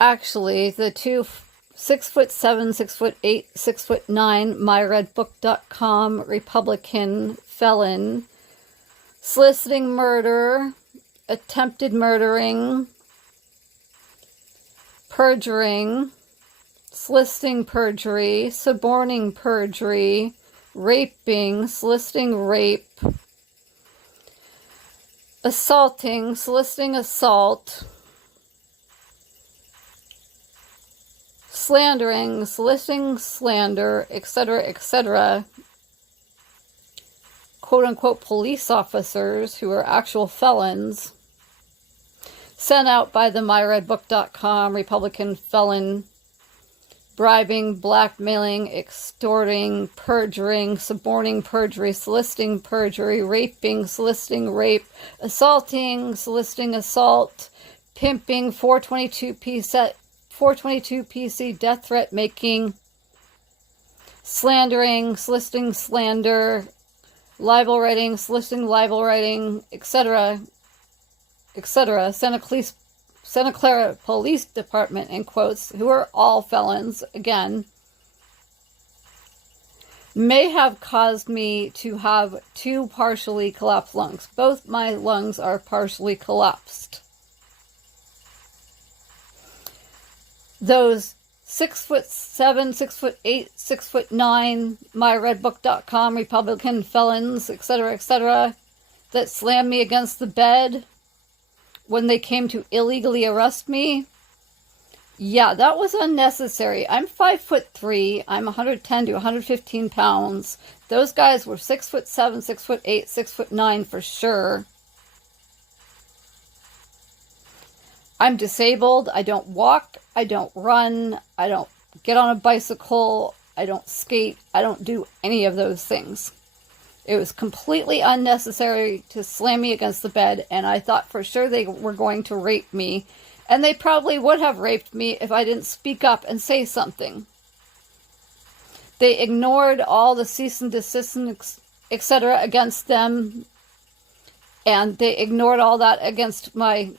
Actually, the two 6'7", 6'8", 6'9", Myredbook.com, Republican felon, soliciting murder, attempted murdering, perjuring, soliciting perjury, suborning perjury, raping, soliciting rape, assaulting, soliciting assault, slandering, soliciting slander, etc., etc., quote-unquote police officers who are actual felons, sent out by the myredbook.com Republican felon, bribing, blackmailing, extorting, perjuring, suborning perjury, soliciting perjury, raping, soliciting rape, assaulting, soliciting assault, pimping, 422 PC death threat making, slandering, soliciting slander, libel writing, soliciting libel writing, etc., etc. Santa Clara Police Department, in quotes, who are all felons, again, may have caused me to have 2 partially collapsed lungs. Both my lungs are partially collapsed. Those 6'7", 6'8", 6'9", myredbook.com, Republican felons, etc., etc., that slammed me against the bed when they came to illegally arrest me, yeah, that was unnecessary. I'm 5'3". I'm 110 to 115 pounds. Those guys were 6'7", 6'8", 6'9" for sure. I'm disabled. I don't walk. I don't run. I don't get on a bicycle. I don't skate. I don't do any of those things. It was completely unnecessary to slam me against the bed, and I thought for sure they were going to rape me. And they probably would have raped me if I didn't speak up and say something. They ignored all the cease and desist, etc. against them, and they ignored all that against my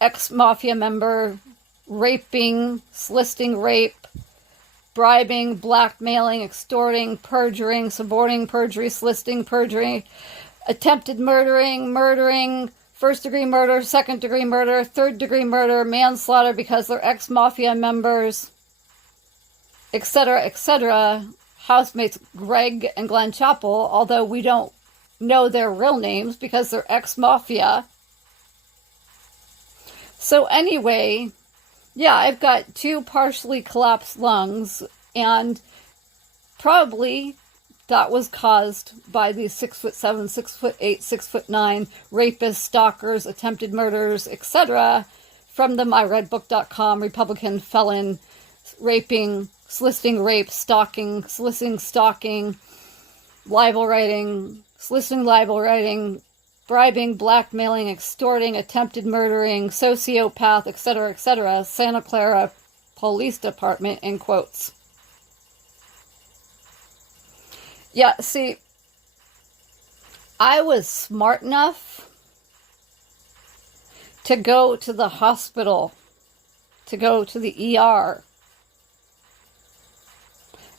ex-mafia member, raping, soliciting rape, bribing, blackmailing, extorting, perjuring, suborning perjury, soliciting perjury, attempted murdering, first-degree murder, second-degree murder, third-degree murder, manslaughter because they're ex-mafia members, etc., etc. Housemates Greg and Glenn Chappell, although we don't know their real names because they're ex-mafia. So anyway, yeah, I've got 2 partially collapsed lungs, and probably that was caused by these 6'7", 6'8", 6'9" rapists, stalkers, attempted murders, etc. from the myredbook.com Republican felon, raping, soliciting rape, stalking, soliciting stalking, libel writing, soliciting libel writing, bribing, blackmailing, extorting, attempted murdering, sociopath, etc., etc., Santa Clara Police Department, in quotes. Yeah, see, I was smart enough to go to the hospital, to go to the ER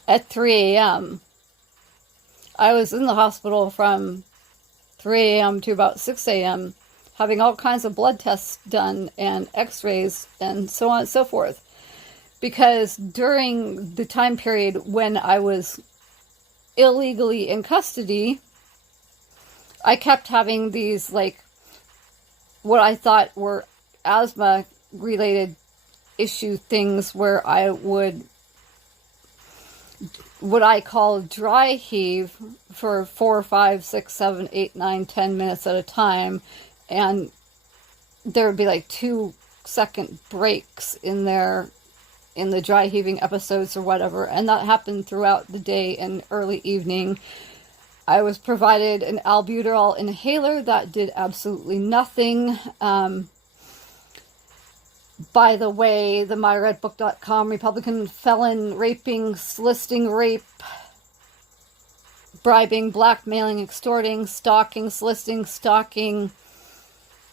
at 3 a.m. I was in the hospital from 3 a.m. to about 6 a.m., having all kinds of blood tests done and x-rays and so on and so forth. Because during the time period when I was illegally in custody, I kept having these, like, what I thought were asthma-related issue things where I would, what I call dry heave for 4, 5, 6, 7, 8, 9, 10 minutes at a time, and there would be like 2-second breaks in there in the dry heaving episodes or whatever, and that happened throughout the day and early evening. I was provided an albuterol inhaler that did absolutely nothing. By the way, the myredbook.com Republican felon, raping, soliciting rape, bribing, blackmailing, extorting, stalking, soliciting, stalking,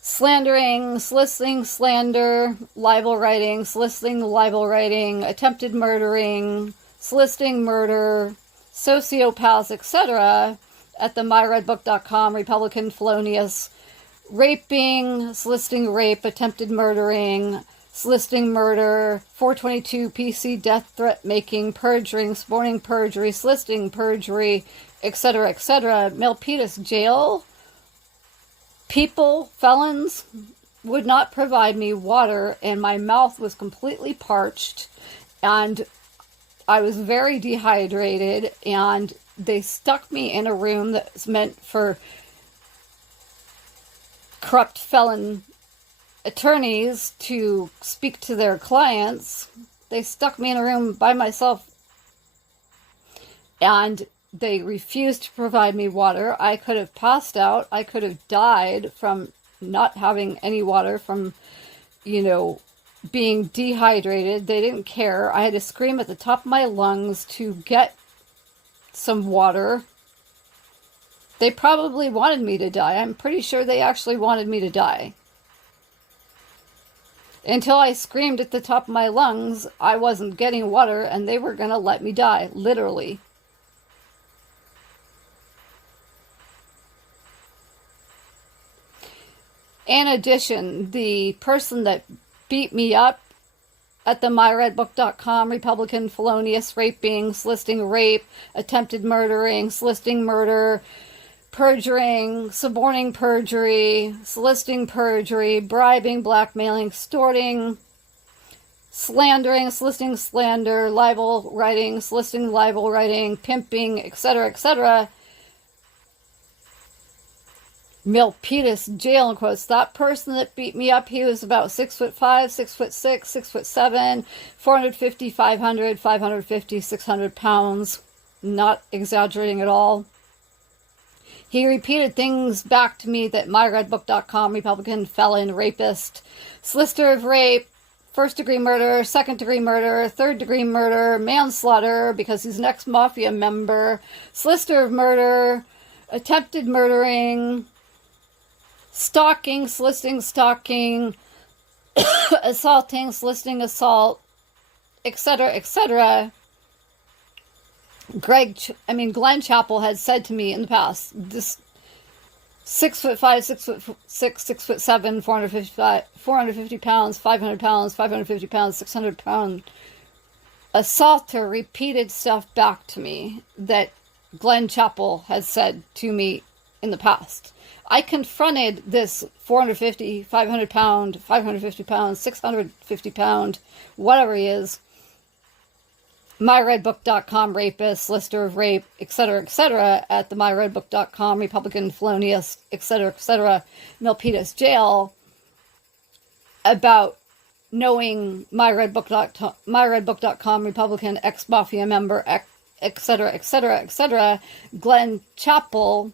slandering, soliciting slander, libel writing, soliciting libel writing, attempted murdering, soliciting murder, sociopaths, etc. at the myredbook.com, Republican felonious, raping, soliciting rape, attempted murdering, soliciting murder, 422 PC, death threat making, perjuring, suborning perjury, soliciting perjury, etc., etc. Milpitas jail. People, felons, would not provide me water, and my mouth was completely parched, and I was very dehydrated, and they stuck me in a room that's meant for corrupt felon attorneys to speak to their clients. They stuck me in a room by myself, and they refused to provide me water. I could have passed out. I could have died from not having any water, from, being dehydrated. They didn't care. I had to scream at the top of my lungs to get some water. They probably wanted me to die. I'm pretty sure they actually wanted me to die. Until I screamed at the top of my lungs, I wasn't getting water, and they were going to let me die, literally. In addition, the person that beat me up at the myredbook.com, Republican felonious, raping, soliciting rape, attempted murdering, soliciting murder, perjuring, suborning perjury, soliciting perjury, bribing, blackmailing, extorting, slandering, soliciting slander, libel writing, soliciting libel writing, pimping, etc., etc., Milpitas jail, in quotes. That person that beat me up, he was about 6'5", 6'6", 6'7", 450, 500, 550, 600 pounds. Not exaggerating at all. He repeated things back to me that myredbook.com, Republican felon, rapist, solicitor of rape, first-degree murder, second-degree murder, third-degree murder, manslaughter, because he's an ex-mafia member, solicitor of murder, attempted murdering, stalking, soliciting stalking, assaulting, soliciting assault, etc., etc. Glenn Chappell had said to me in the past, this 6'5", 6'6", 6'7", 450 pounds, 500 pounds, 550 pounds, 600 pound assaulter repeated stuff back to me that Glenn Chappell had said to me in the past. I confronted this 450, 500 pound, 550 pounds, 650 pound, whatever he is, myredbook.com rapist, solicitor of rape, etc., at the myredbook.com, Republican felonious, etc., Milpitas jail, about knowing myredbook.com, Republican ex-mafia member, etc., Glenn Chappell,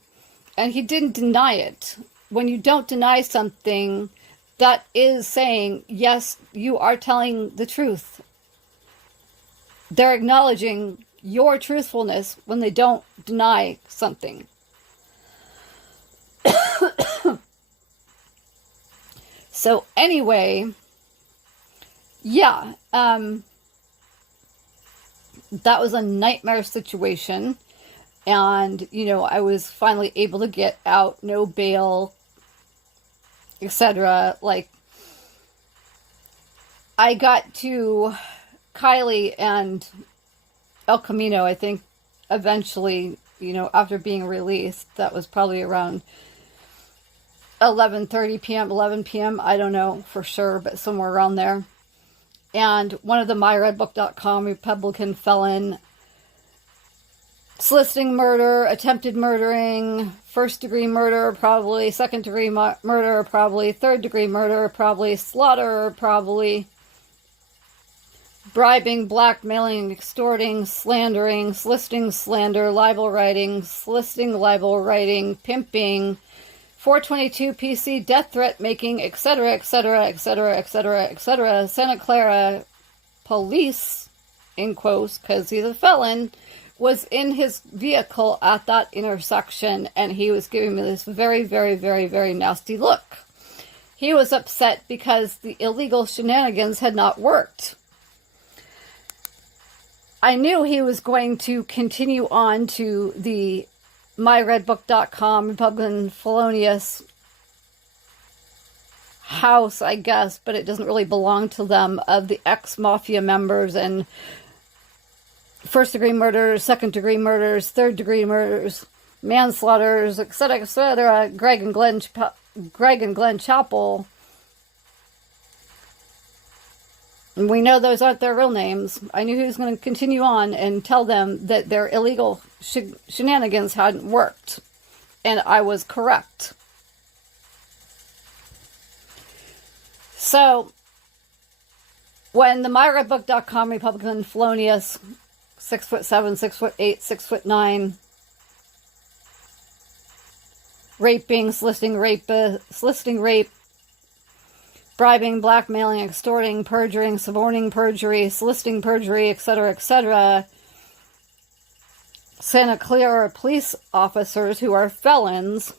and he didn't deny it. When you don't deny something, that is saying, yes, you are telling the truth. They're acknowledging your truthfulness when they don't deny something. So anyway, yeah, that was a nightmare situation. And, I was finally able to get out, no bail, etc. I got to Kylie and El Camino, I think, eventually, after being released. That was probably around 11:30 p.m., 11 p.m. I don't know for sure, but somewhere around there. And one of the myredbook.com Republican felon, soliciting murder, attempted murdering, first-degree murder, probably, second-degree murder, probably, third-degree murder, probably, slaughter, probably, bribing, blackmailing, extorting, slandering, soliciting slander, libel writing, soliciting libel writing, pimping, 422 PC, death threat making, etc., Santa Clara police, in quotes, because he's a felon, was in his vehicle at that intersection, and he was giving me this very, very, very, very nasty look. He was upset because the illegal shenanigans had not worked. I knew he was going to continue on to the Myredbook.com Republican felonious house, I guess, but it doesn't really belong to them, of the ex-mafia members and first-degree murders, second-degree murders, third-degree murders, manslaughters, etc., etc., Greg and Glenn Chappell. And we know those aren't their real names. I knew he was going to continue on and tell them that their illegal shenanigans hadn't worked. And I was correct. So, when the Myredbook.com Republican felonious 6'7", 6'8", 6'9", raping, soliciting rape, bribing, blackmailing, extorting, perjuring, suborning perjury, soliciting perjury, etc., etc., Santa Clara police officers who are felons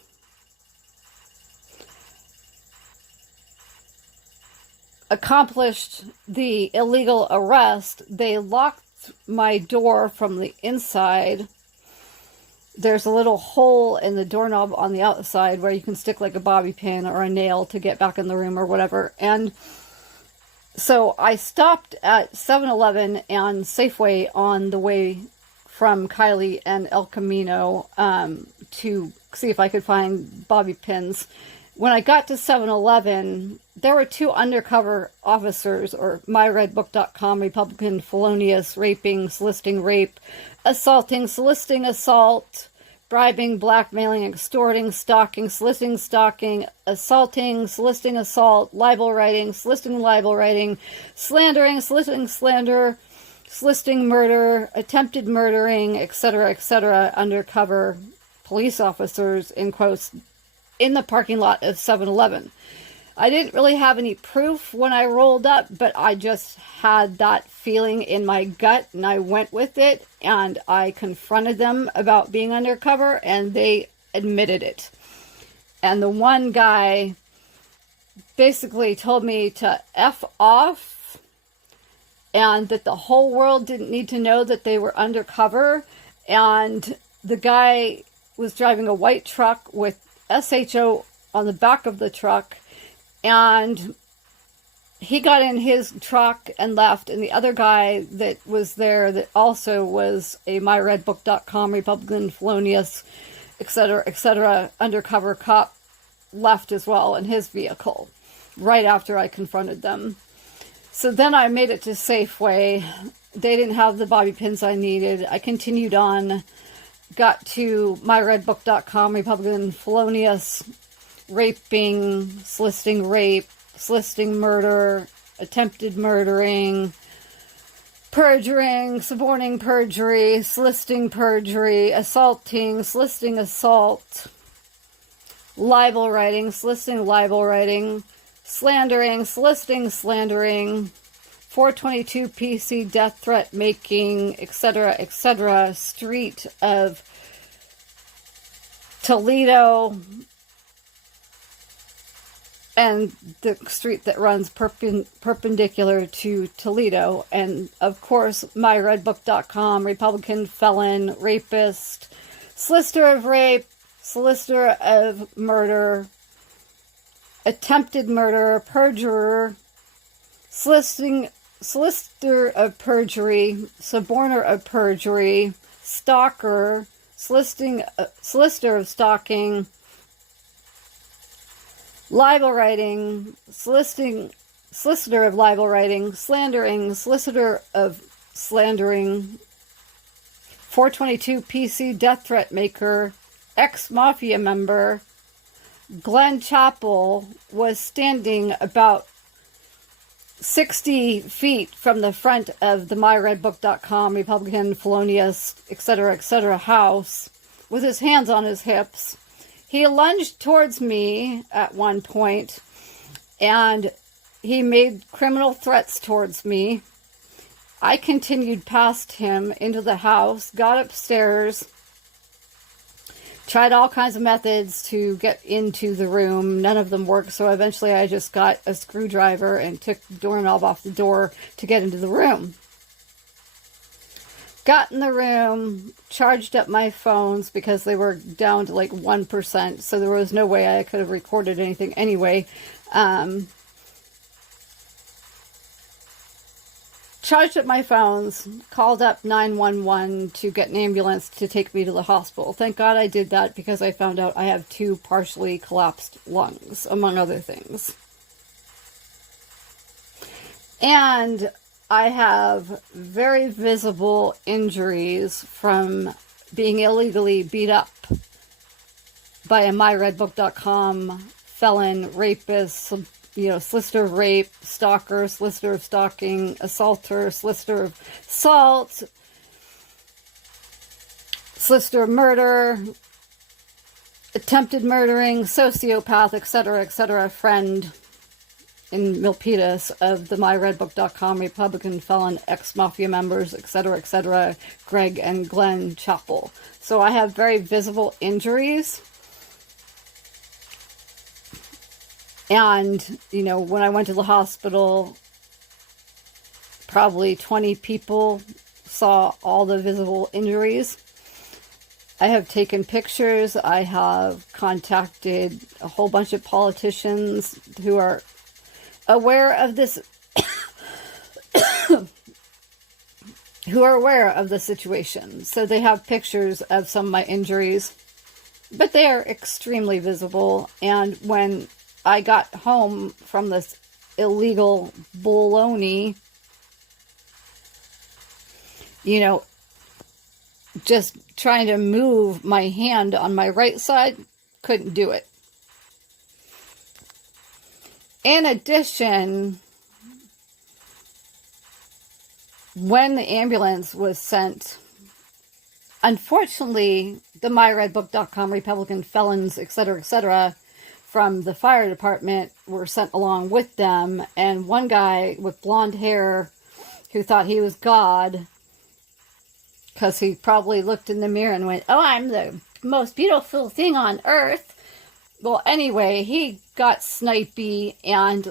accomplished the illegal arrest. They locked my door from the inside. There's a little hole in the doorknob on the outside where you can stick like a bobby pin or a nail to get back in the room or whatever. And so I stopped at 7-Eleven and Safeway on the way from Kylie and El Camino to see if I could find bobby pins. When I got to 7-Eleven, there were two undercover officers, or Myredbook.com Republican felonious raping, soliciting rape, assaulting, soliciting assault, bribing, blackmailing, extorting, stalking, soliciting stalking, assaulting, soliciting assault, libel writing, soliciting libel writing, slandering, soliciting slander, soliciting murder, attempted murdering, etc., undercover police officers, in quotes, in the parking lot of 7-Eleven. I didn't really have any proof when I rolled up, but I just had that feeling in my gut, and I went with it, and I confronted them about being undercover, and they admitted it. And the one guy basically told me to F off, and that the whole world didn't need to know that they were undercover. And the guy was driving a white truck with SHO on the back of the truck, and he got in his truck and left, and the other guy that was there that also was a Myredbook.com Republican felonious, etc., undercover cop left as well in his vehicle right after I confronted them. So then I made it to Safeway. They didn't have the bobby pins I needed. I continued on, got to Myredbook.com Republican felonious raping, soliciting rape, soliciting murder, attempted murdering, perjuring, suborning perjury, soliciting perjury, assaulting, soliciting assault, libel writing, soliciting libel writing, slandering, soliciting slandering, 422 PC death threat making, etc., street of Toledo, and the street that runs perpendicular to Toledo. And of course, Myredbook.com, Republican felon, rapist, solicitor of rape, solicitor of murder, attempted murder, perjurer, solicitor of perjury, suborner of perjury, stalker, solicitor of stalking, libel writing, solicitor of libel writing, slandering, solicitor of slandering, 422 PC death threat maker, ex-mafia member. Glenn Chappell was standing about 60 feet from the front of the Myredbook.com Republican felonious, etc., house with his hands on his hips. He lunged towards me at one point, and he made criminal threats towards me. I continued past him into the house, got upstairs tried all kinds of methods to get into the room. None of them worked, so eventually I just got a screwdriver and took the doorknob off the door to get into the room. Got in the room, charged up my phones because they were down to like 1%, so there was no way I could have recorded anything anyway. Charged up my phones, called up 911 to get an ambulance to take me to the hospital. Thank God I did that because I found out I have 2 partially collapsed lungs, among other things. And I have very visible injuries from being illegally beat up by a myredbook.com felon, rapist, solicitor of rape, stalker, solicitor of stalking, assaulter, solicitor of assault, solicitor of murder, attempted murdering, sociopath, etc., friend in Milpitas of the myredbook.com Republican felon ex-mafia members, etc., Greg and Glenn Chappell. So I have very visible injuries. And, when I went to the hospital, probably 20 people saw all the visible injuries. I have taken pictures. I have contacted a whole bunch of politicians who are aware of this, who are aware of the situation. So they have pictures of some of my injuries, but they are extremely visible. And when I got home from this illegal baloney, just trying to move my hand on my right side, couldn't do it. In addition, when the ambulance was sent, unfortunately, the myredbook.com Republican felons, etc., from the fire department were sent along with them. And one guy with blonde hair who thought he was God, because he probably looked in the mirror and went, "Oh, I'm the most beautiful thing on earth." Well, anyway, he got snipey and,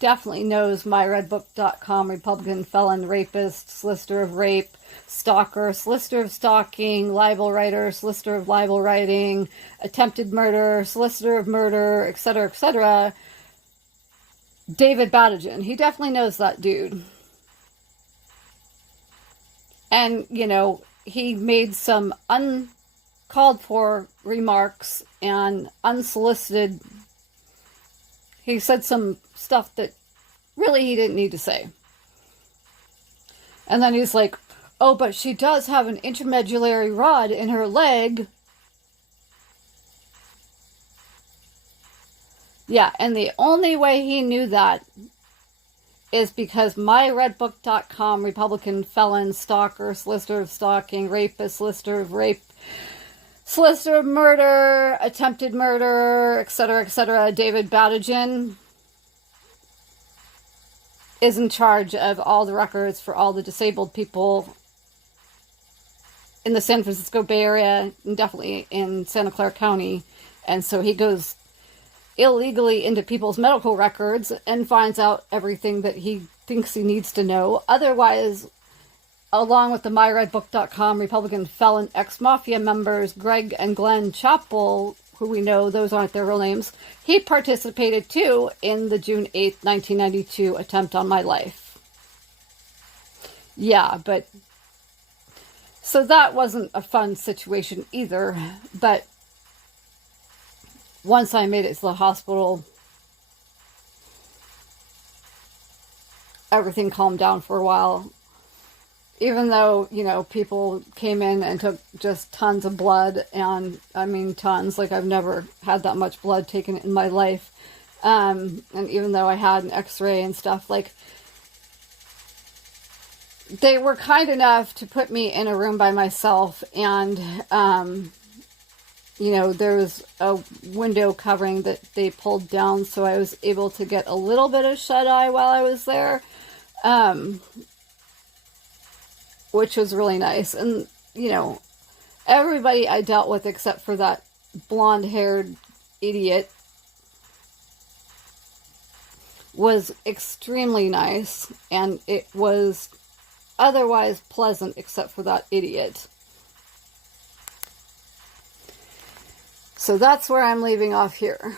definitely knows myredbook.com Republican felon, rapist, solicitor of rape, stalker, solicitor of stalking, libel writer, solicitor of libel writing, attempted murder, solicitor of murder, etc., David Badigan. He definitely knows that dude. And, he made some uncalled for remarks and unsolicited. He said some stuff that really he didn't need to say. And then he's like, "Oh, but she does have an intermedullary rod in her leg." Yeah, and the only way he knew that is because myredbook.com Republican felon, stalker, solicitor of stalking, rapist, solicitor of rape, solicitor of murder, attempted murder, etc., David Badigan is in charge of all the records for all the disabled people in the San Francisco Bay Area, and definitely in Santa Clara County. And so he goes illegally into people's medical records and finds out everything that he thinks he needs to know. Otherwise, along with the myredbook.com Republican felon ex-mafia members, Greg and Glenn Chappell, who we know those aren't their real names, he participated too in the June 8th, 1992 attempt on my life. Yeah, but so that wasn't a fun situation either, but once I made it to the hospital, everything calmed down for a while. Even though, people came in and took just tons of blood, and I mean tons, like I've never had that much blood taken in my life. And even though I had an x-ray and stuff, like, they were kind enough to put me in a room by myself, and, there was a window covering that they pulled down, so I was able to get a little bit of shut-eye while I was there, which was really nice. And, Everybody I dealt with except for that blonde-haired idiot was extremely nice, and it was otherwise pleasant except for that idiot. So that's where I'm leaving off here.